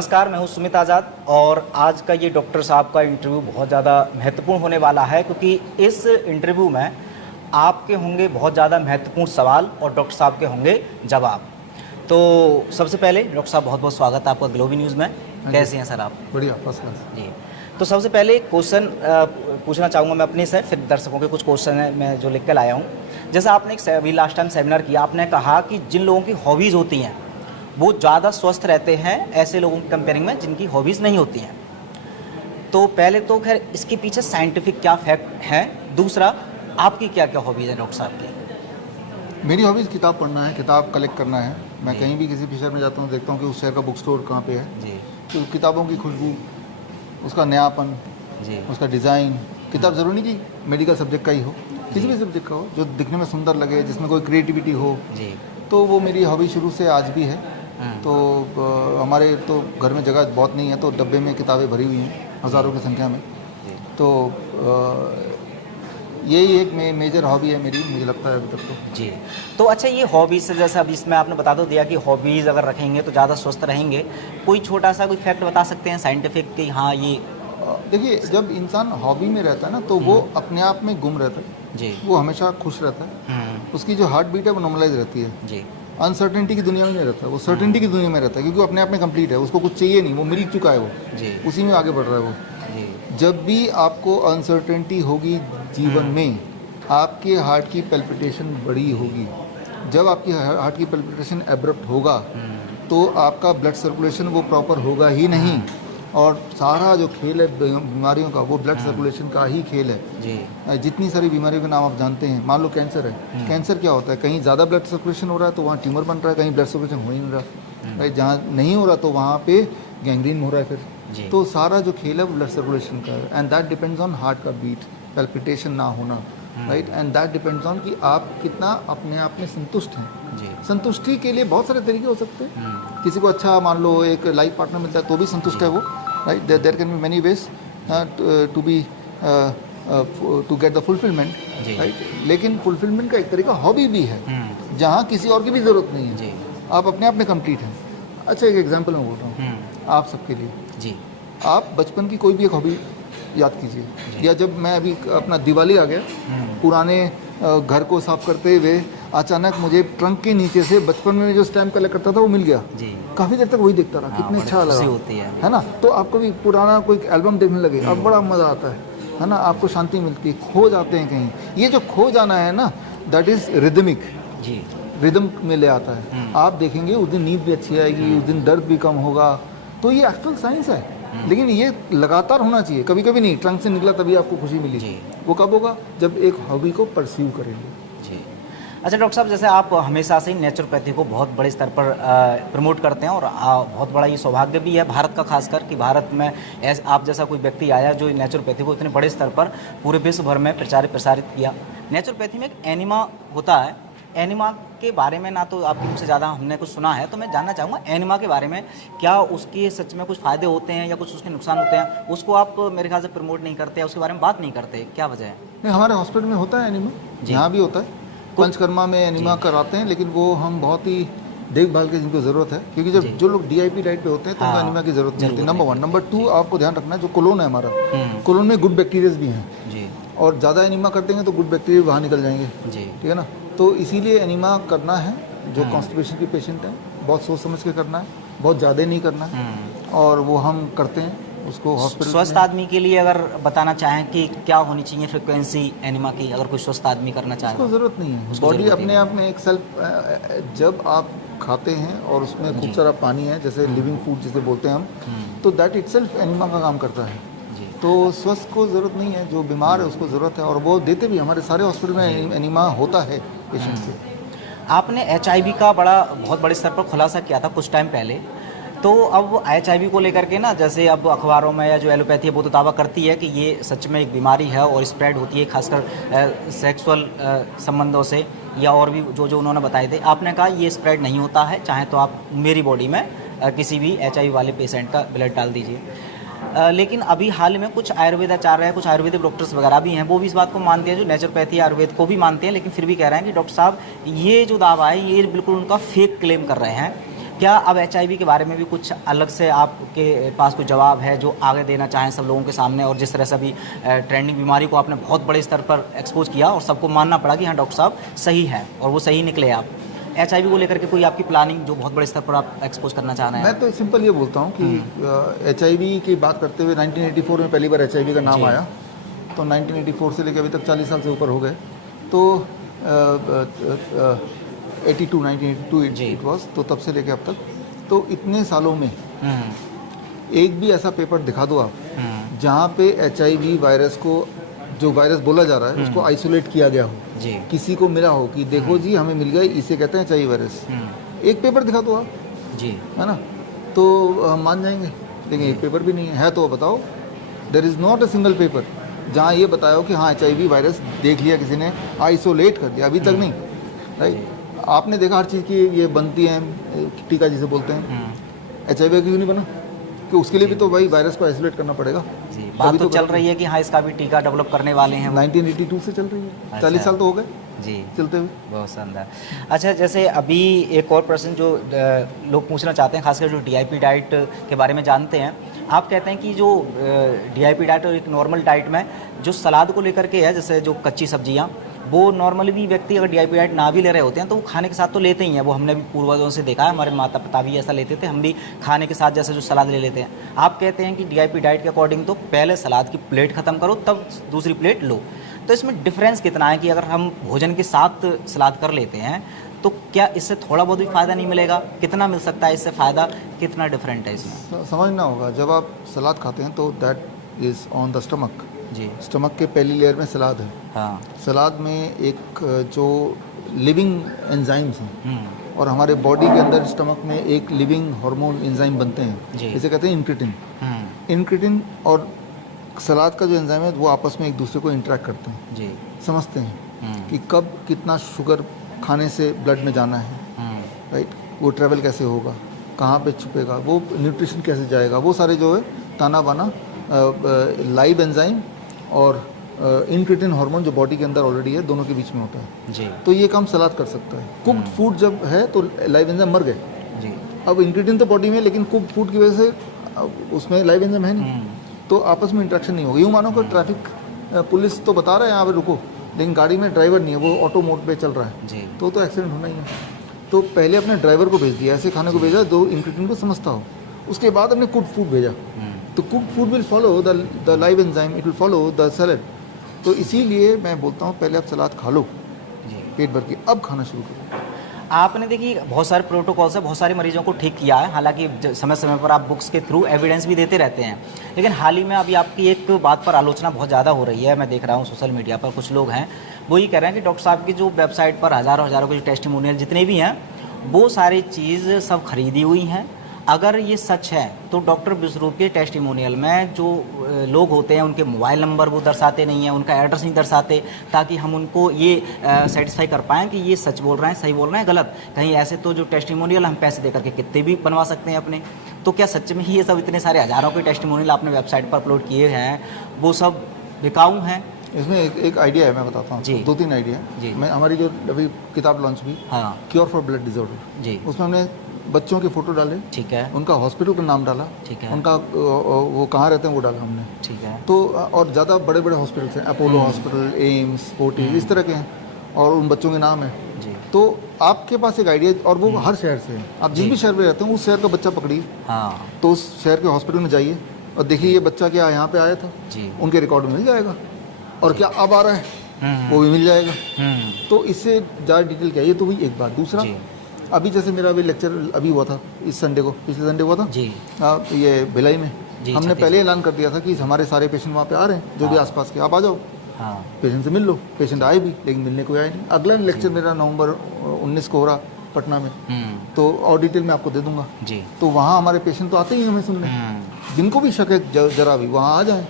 नमस्कार, मैं हूं सुमित आज़ाद और आज का ये डॉक्टर साहब का इंटरव्यू बहुत ज़्यादा महत्वपूर्ण होने वाला है क्योंकि इस इंटरव्यू में आपके होंगे बहुत ज़्यादा महत्वपूर्ण सवाल और डॉक्टर साहब के होंगे जवाब। तो सबसे पहले डॉक्टर साहब बहुत बहुत स्वागत है आपका ग्लोबी न्यूज़ में। कैसे हैं सर आप? बढ़िया, फर्स्ट क्लास। जी, तो सबसे पहले एक क्वेश्चन पूछना चाहूँगा मैं अपने से, फिर दर्शकों के कुछ क्वेश्चन है मैं जो लिख कर लाया हूँ। जैसे आपने अभी लास्ट टाइम सेमिनार किया, आपने कहा कि जिन लोगों की हॉबीज़ होती हैं वो ज़्यादा स्वस्थ रहते हैं ऐसे लोगों की कंपेयरिंग में जिनकी हॉबीज़ नहीं होती हैं। तो पहले तो खैर इसके पीछे साइंटिफिक क्या फैक्ट है, दूसरा आपकी क्या क्या हॉबीज़ है डॉक्टर साहब की? मेरी हॉबीज़ किताब पढ़ना है, किताब कलेक्ट करना है। मैं जी। कहीं भी किसी भी शहर में जाता हूँ, देखता हूँ कि उस शहर का बुक स्टोर कहाँ पे है। जी तो किताबों की खुशबू, उसका नयापन, जी उसका डिज़ाइन। किताब ज़रूरी नहीं कि मेडिकल सब्जेक्ट का ही हो, किसी भी सब्जेक्ट का हो, जो दिखने में सुंदर लगे, जिसमें कोई क्रिएटिविटी हो। जी। तो वो मेरी हॉबी शुरू से आज भी है। तो हमारे तो घर में जगह बहुत नहीं है, तो डब्बे में किताबें भरी हुई हैं हज़ारों की संख्या में। जी। तो यही एक मेजर हॉबी है मेरी, मुझे लगता है अभी तक तो। जी, तो अच्छा ये हॉबीज़ से जैसे अभी इसमें आपने बता दो दिया कि हॉबीज़ अगर रखेंगे तो ज़्यादा स्वस्थ रहेंगे, कोई छोटा सा कोई फैक्ट बता सकते हैं साइंटिफिक कि हाँ ये? देखिए, जब इंसान हॉबी में रहता है ना, तो वो अपने आप में गुम रहता है। जी। वो हमेशा खुश रहता है। उसकी जो हार्ट बीट है वो नॉर्मलाइज रहती है। जी। अनसर्टेनिटी की दुनिया में नहीं रहता, वो सर्टेनिटी की दुनिया में रहता है, क्योंकि वो अपने आप में कंप्लीट है, उसको कुछ चाहिए नहीं, वो मिल चुका है, वो जी। उसी में आगे बढ़ रहा है वो। जी। जब भी आपको अनसर्टेनिटी होगी जीवन में, आपके हार्ट की पैल्पिटेशन बड़ी होगी। जब आपकी हार्ट की पैल्पिटेशन एब्रप्ट होगा तो आपका ब्लड सर्कुलेशन वो प्रॉपर होगा ही नहीं। और सारा जो खेल है बीमारियों का, वो ब्लड सर्कुलेशन का ही खेल है। जी। जितनी सारी बीमारियों के नाम आप जानते हैं, मान लो कैंसर है। कैंसर क्या होता है? कहीं ज़्यादा ब्लड सर्कुलेशन हो रहा है तो वहाँ ट्यूमर बन रहा है, कहीं ब्लड सर्कुलेशन हो ही नहीं रहा, राइट? जहाँ नहीं हो रहा तो वहाँ पे गैंग्रीन हो रहा है फिर। तो सारा जो खेल है वो ब्लड सर्कुलेशन का है, and that depends on heart का बीट, पैल्पिटेशन ना होना, right? And that depends on कि आप कितना अपने आप में संतुष्ट हैं। जी। संतुष्टि के लिए बहुत सारे तरीके हो सकते हैं। किसी को अच्छा मान लो एक लाइफ पार्टनर मिलता है तो भी संतुष्ट है वो, right? There can be many ways to be to get the fulfilment, right? लेकिन फुलफिलमेंट का एक तरीका हॉबी भी है, जहाँ किसी और की भी ज़रूरत नहीं है। जी। आप अपने आप में कंप्लीट हैं। अच्छा, एक एग्जांपल मैं बोल रहा हूँ आप सबके लिए। जी। आप बचपन की कोई भी एक हॉबी याद कीजिए, या जब मैं अभी अपना दिवाली आ गया, पुराने घर को साफ करते हुए अचानक मुझे ट्रंक के नीचे से बचपन में जो स्टैम्प कलेक्ट करता था वो मिल गया। जी। काफ़ी देर तक वही देखता रहा, कितने अच्छा लगा, होती है ना? तो आपको भी पुराना कोई एल्बम देखने लगे, अब बड़ा मज़ा आता है ना? आपको शांति मिलती है, खो जाते हैं कहीं। ये जो खो जाना है ना, दैट इज़ रिदमिक। जी। रिदम में ले आता है। आप देखेंगे उस दिन नींद भी अच्छी आएगी, उस दिन दर्द भी कम होगा। तो ये एक्चुअल साइंस है, लेकिन ये लगातार होना चाहिए, कभी कभी नहीं। ट्रंक से निकला तभी आपको खुशी मिली, वो कब होगा? जब एक हॉबी को परस्यू करेंगे। जी। अच्छा डॉक्टर साहब, जैसे आप हमेशा से ही नेचुरोपैथी को बहुत बड़े स्तर पर प्रमोट करते हैं और बहुत बड़ा ये सौभाग्य भी है भारत का, खासकर कि भारत में आप जैसा कोई व्यक्ति आया जो नेचुरोपैथी को इतने बड़े स्तर पर पूरे विश्व भर में प्रसारित किया। नेचुरोपैथी में एक एनिमा होता है, एनिमा के बारे में ना तो आपके मुझसे ज़्यादा हमने कुछ सुना है, तो मैं जानना चाहूँगा एनिमा के बारे में, क्या उसके सच में कुछ फ़ायदे होते हैं या कुछ उसके नुकसान होते हैं? उसको आप मेरे ख्याल से प्रमोट नहीं करते, उसके बारे में बात नहीं करते, क्या वजह है? नहीं, हमारे हॉस्पिटल में होता है एनिमा, यहाँ भी होता है। पंचकर्मा में एनिमा कराते हैं, लेकिन वो हम बहुत ही देखभाल की जिनको ज़रूरत है, क्योंकि जब जो लोग DIP डाइट पे होते हैं तो उनको एनिमा की ज़रूरत नहीं होती, नंबर 1। नंबर 2, आपको ध्यान रखना है जो कोलोन है हमारा, कोलोन में गुड बैक्टीरियाज भी हैं, और ज़्यादा एनिमा कर देंगे तो गुड बैक्टीरिया बाहर निकल जाएंगे, ठीक है ना? तो इसीलिए एनिमा करना है जो कॉन्स्टिपेशन की पेशेंट है, बहुत सोच समझ के करना है, बहुत ज़्यादा नहीं करना है, और वो हम करते हैं उसको हॉस्पिटल। स्वस्थ आदमी के लिए अगर बताना चाहें कि क्या होनी चाहिए फ्रिक्वेंसी एनिमा की, अगर कोई स्वस्थ आदमी करना चाहे? उसको ज़रूरत नहीं है, बॉडी अपने आप में एक सेल्फ, जब आप खाते हैं और उसमें खूब सारा पानी है, जैसे लिविंग फूड जिसे बोलते हैं हम, तो दैट इटसेल्फ एनिमा का काम करता है। तो स्वस्थ को ज़रूरत नहीं है, जो बीमार है उसको ज़रूरत है, और वो देते भी। हमारे सारे हॉस्पिटल में एनिमा होता है पेशेंट के। आपने HIV का बहुत बड़े स्तर पर खुलासा किया था कुछ टाइम पहले, तो अब HIV को लेकर के ना, जैसे अब अखबारों में या जो एलोपैथी है वो तो दावा करती है कि ये सच में एक बीमारी है और स्प्रेड होती है, खासकर सेक्सुअल संबंधों से, या और भी जो उन्होंने बताए थे। आपने कहा ये स्प्रेड नहीं होता है, चाहे तो आप मेरी बॉडी में किसी भी HIV वाले पेशेंट का ब्लड डाल दीजिए। लेकिन अभी हाल में कुछ आयुर्वेदाचार्य हैं, कुछ आयुर्वेदिक डॉक्टर्स वगैरह भी हैं, वो भी इस बात को मानते हैं, जो नेचुरोपैथी आयुर्वेद को भी मानते हैं, लेकिन फिर भी कह रहे हैं कि डॉक्टर साहब ये जो दावा है ये बिल्कुल उनका फेक क्लेम कर रहे हैं। क्या अब HIV के बारे में भी कुछ अलग से आपके पास कोई जवाब है जो आगे देना चाहें सब लोगों के सामने, और जिस तरह से अभी ट्रेंडिंग बीमारी को आपने बहुत बड़े स्तर पर एक्सपोज किया और सबको मानना पड़ा कि हाँ डॉक्टर साहब सही है और वो सही निकले, आप HIV को लेकर के कोई आपकी प्लानिंग जो बहुत बड़े स्तर पर आप एक्सपोज करना चाह रहे हैं? मैं तो सिंपल ये बोलता हूँ कि HIV की बात करते हुए 1984 में पहली बार HIV का नाम आया, तो 1984 से लेकर अभी तक 40 साल से ऊपर हो गए, तो 1982 इट वाज, तो तब से लेकर अब तक, तो इतने सालों में एक भी ऐसा पेपर दिखा दो आप जहाँ पे HIV वायरस को, जो वायरस बोला जा रहा है उसको आइसोलेट किया गया हो, जी किसी को मिला हो कि देखो जी हमें मिल गया, इसे कहते हैं HIV वायरस, एक पेपर दिखा दो आप, जी है ना, तो हम मान जाएंगे, लेकिन एक पेपर भी नहीं है तो बताओ, there is not a single paper जहाँ ये बताया हो कि हाँ HIV वायरस देख लिया किसी ने, आइसोलेट कर दिया, अभी तक नहीं, राइट। आपने देखा हर चीज़ की ये बनती है टीका जिसे बोलते हैं, HIV क्यों नहीं बना, कि उसके लिए भी तो भाई वायरस को आइसोलेट करना पड़ेगा। जी, बात तो चल रही है कि हाँ इसका भी टीका डेवलप करने वाले हैं। 1982 से चल रही है, 40 साल तो हो गए जी चलते हुए। बहुत शानदार। अच्छा, जैसे अभी एक और प्रश्न जो लोग पूछना चाहते हैं, खासकर जो DIP डाइट के बारे में जानते हैं, आप कहते हैं कि जो DIP डाइट और एक नॉर्मल डाइट में जो सलाद को लेकर के है, जैसे जो कच्ची सब्जियाँ, वो नॉर्मली भी व्यक्ति अगर DIP डाइट ना भी ले रहे होते हैं तो वो खाने के साथ तो लेते ही हैं, वो हमने भी पूर्वजों से देखा है, हमारे माता पिता भी ऐसा लेते थे, हम भी खाने के साथ जैसे जो सलाद ले लेते हैं। आप कहते हैं कि DIP डाइट के अकॉर्डिंग तो पहले सलाद की प्लेट ख़त्म करो तब दूसरी प्लेट लो, तो इसमें डिफरेंस कितना है कि अगर हम भोजन के साथ सलाद कर लेते हैं तो क्या इससे थोड़ा बहुत भी फ़ायदा नहीं मिलेगा, कितना मिल सकता है इससे फ़ायदा, कितना डिफरेंट है इसमें? समझना होगा, जब आप सलाद खाते हैं तो that is on the stomach, जी, स्टमक के पहली लेयर में सलाद है, हाँ, सलाद में एक जो लिविंग एंजाइम्स हैं और हमारे बॉडी के अंदर स्टमक में एक लिविंग हार्मोन एंजाइम बनते हैं, जिसे कहते हैं इंक्रेटिन। इंक्रेटिन और सलाद का जो एंजाइम है वो आपस में एक दूसरे को इंटरेक्ट करते हैं, जी, समझते हैं कि कब कितना शुगर खाने से ब्लड में जाना है, राइट, वो ट्रेवल कैसे होगा, कहाँ पे छुपेगा, वो न्यूट्रिशन कैसे जाएगा, वो सारे जो है ताना बाना लाइव एंजाइम और इंक्रेटिन हार्मोन जो बॉडी के अंदर ऑलरेडी है, दोनों के बीच में होता है, जी, तो ये काम सलाद कर सकता है। कुक्ड फूड जब है तो लाइव एंजाइम मर गए, जी, अब इंक्रेटिन तो बॉडी में, लेकिन कुक्ड फूड की वजह से उसमें लाइव एंजाइम है नहीं, तो आपस में इंटरेक्शन नहीं होगी। यूँ मानो कि ट्रैफिक पुलिस तो बता रहे हैं यहाँ पे रुको, लेकिन गाड़ी में ड्राइवर नहीं है, वो ऑटो मोड पे चल रहा है, जी, तो एक्सीडेंट होना ही है। तो पहले अपने ड्राइवर को भेज दिया, ऐसे खाने को भेजा जो इंक्रेटिन को समझता हो, उसके बाद अपने कुक्ड फूड भेजा, तो cooked food will follow the live enzyme, it will follow the salad. तो इसीलिए मैं बोलता हूँ पहले आप सलाद खा लो पेट भर के, अब खाना शुरू करो। आपने देखिए बहुत सारे प्रोटोकॉल से बहुत सारे मरीजों को ठीक किया है, हालांकि समय समय पर आप बुक्स के थ्रू एविडेंस भी देते रहते हैं, लेकिन हाल ही में अभी आपकी एक बात पर आलोचना बहुत ज़्यादा हो रही है, मैं देख रहा हूँ सोशल मीडिया पर कुछ लोग हैं वो ये कह रहे हैं कि डॉक्टर साहब की जो वेबसाइट पर हज़ारों हज़ारों के टेस्टिमोनियल जितने भी हैं वो सारी चीज़ सब खरीदी हुई हैं। अगर ये सच है तो डॉक्टर विश्वरूप के टेस्टिमोनियल में जो लोग होते हैं उनके मोबाइल नंबर वो दर्शाते नहीं हैं, उनका एड्रेस नहीं दर्शाते, ताकि हम उनको ये सेटिस्फाई कर पाएँ कि ये सच बोल रहे हैं, सही बोल रहे हैं, गलत। कहीं ऐसे तो जो टेस्टिमोनियल हम पैसे दे करके कितने भी बनवा सकते हैं अपने, तो क्या सच में ही ये सब इतने सारे हज़ारों के टेस्टिमोनियल आपने वेबसाइट पर अपलोड किए हैं वो सब बिकाऊ हैं? इसमें एक आइडिया है, मैं बताता हूँ, 2-3 आइडिया जी। मैं हमारी जो अभी किताब लॉन्च हुई, हाँ, क्योर फॉर ब्लड डिसऑर्डर जी, उसमें हमने बच्चों के फोटो डाले, ठीक है, उनका हॉस्पिटल का नाम डाला, ठीक है, उनका वो कहाँ रहते हैं वो डाला हमने, ठीक है, तो और ज़्यादा बड़े बड़े हॉस्पिटल्स हैं, अपोलो हॉस्पिटल, एम्स, फोर्टिस, इस तरह के हैं, और उन बच्चों के नाम है जी। तो आपके पास एक आइडिया, और वो हर शहर से है, आप जिस भी शहर में रहते हैं उस शहर का बच्चा पकड़िए, हाँ, तो उस शहर के हॉस्पिटल में जाइए और देखिए ये बच्चा क्या यहाँ पे आया था जी, उनके रिकॉर्ड में मिल जाएगा, और क्या अब आ रहा है वो भी मिल जाएगा। तो इससे ज़्यादा डिटेल क्या है, ये तो वही एक बात। दूसरा, अभी जैसे मेरा अभी लेक्चर अभी हुआ था इस संडे को, पिछले संडे हुआ था जी, ये भिलाई में, हमने पहले ऐलान कर दिया था कि हमारे सारे पेशेंट वहाँ पे आ रहे हैं, जो भी आसपास के, आप आ जाओ, हाँ, पेशेंट से मिल लो। पेशेंट आए भी, लेकिन मिलने को आए नहीं। अगला लेक्चर मेरा नवंबर 19 को हो रहा पटना में, तो और डिटेल मैं आपको दे दूंगा जी। तो वहाँ हमारे पेशेंट तो आते ही हमें सुनने, जिनको भी शक है जरा भी वहाँ आ जाएँ।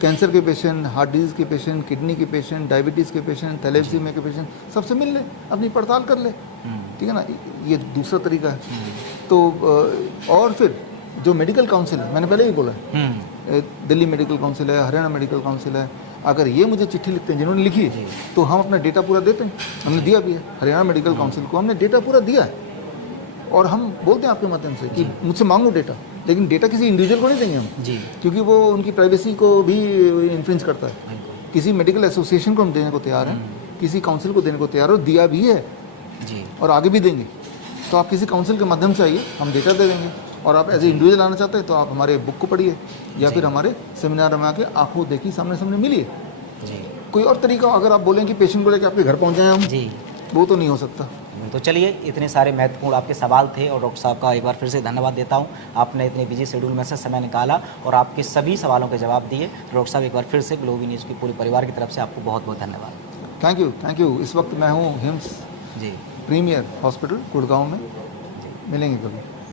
कैंसर के पेशेंट, हार्ट डिजीज़ के पेशेंट, किडनी के पेशेंट, डायबिटीज़ के पेशेंट, थैलेसीमिया के पेशेंट, सबसे मिल ले, अपनी पड़ताल कर ले, ठीक है ना, ये दूसरा तरीका है। तो और फिर जो मेडिकल काउंसिल है, मैंने पहले ही बोला है, दिल्ली मेडिकल काउंसिल है, हरियाणा मेडिकल काउंसिल है, अगर ये मुझे चिट्ठी लिखते हैं जिन्होंने लिखी है, तो हम अपना डेटा पूरा देते हैं, हमने दिया भी है, हरियाणा मेडिकल काउंसिल को हमने डेटा पूरा दिया है, और हम बोलते हैं आपके माध्यम से कि मुझसे मांगो डेटा, लेकिन डेटा किसी इंडिविजुअल को नहीं देंगे हम जी क्योंकि वो उनकी प्राइवेसी को भी इन्फ्लुएंस करता है। बिल्कुल किसी मेडिकल एसोसिएशन को हम देने को तैयार हैं, किसी काउंसिल को देने को तैयार हो, दिया भी है जी और आगे भी देंगे। तो आप किसी काउंसिल के माध्यम से आइए, हम डेटा दे देंगे। और आप एज ए इंडिविजुअल आना चाहते हैं तो आप हमारे बुक को पढ़िए या फिर हमारे सेमिनार में आके आंखों देखी सामने सामने मिलिए। जी कोई और तरीका अगर आप बोलें कि पेशेंट को लेकर आपके घर पहुंच जाएं हम, जी। वो तो नहीं हो सकता। तो चलिए, इतने सारे महत्वपूर्ण आपके सवाल थे और डॉक्टर साहब का एक बार फिर से धन्यवाद देता हूं। आपने इतने बिजी शेड्यूल में से समय निकाला और आपके सभी सवालों के जवाब दिए। डॉक्टर साहब, एक बार फिर से ग्लोबल न्यूज़ की पूरी परिवार की तरफ से आपको बहुत बहुत धन्यवाद। Thank you. इस वक्त मैं हूँ हिम्स जी प्रीमियर हॉस्पिटल गुड़गांव में, मिलेंगे कभी।